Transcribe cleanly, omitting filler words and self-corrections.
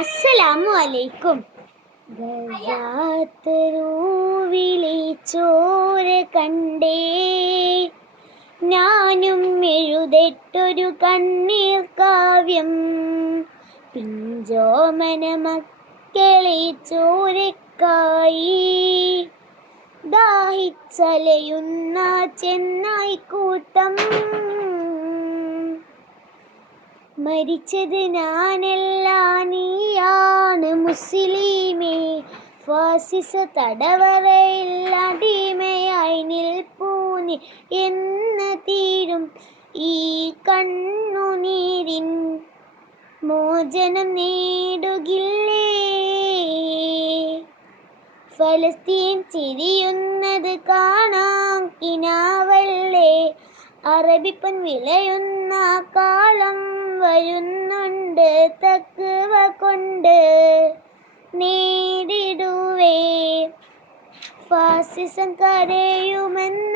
അസ്സലാമു അലൈക്കും. ഗസാത്തരൂവിലെ ചോര കണ്ടേ ഞാനും എഴുതട്ടൊരു കണ്ണീർ കാവ്യം. പിഞ്ചോമന മക്കളെ ചോരക്കായി ദാഹിച്ചലയുന്ന ചെന്നായിക്കൂട്ടം. മരിച്ചത് ഞാനല്ല നീയാണ് മുസ്ലിമേ. ഫാസിസ തടവറയിൽ അടിമയായി നിൽപ്പൂനി എന്ന് തീരും ഈ കണ്ണുനീരിൻ മോചനം നേടുകില്ലേ. ഫലസ്തീൻ ചിരിയുന്നത് കാണാം കിനാവല്ലേ. അറബിപ്പൻ വിളയുന്ന കാലം വരുന്നുണ്ട്. തഖ്വ കൊണ്ട് നേടിടുവേ ഫാസിസം കരയുമെന്ന്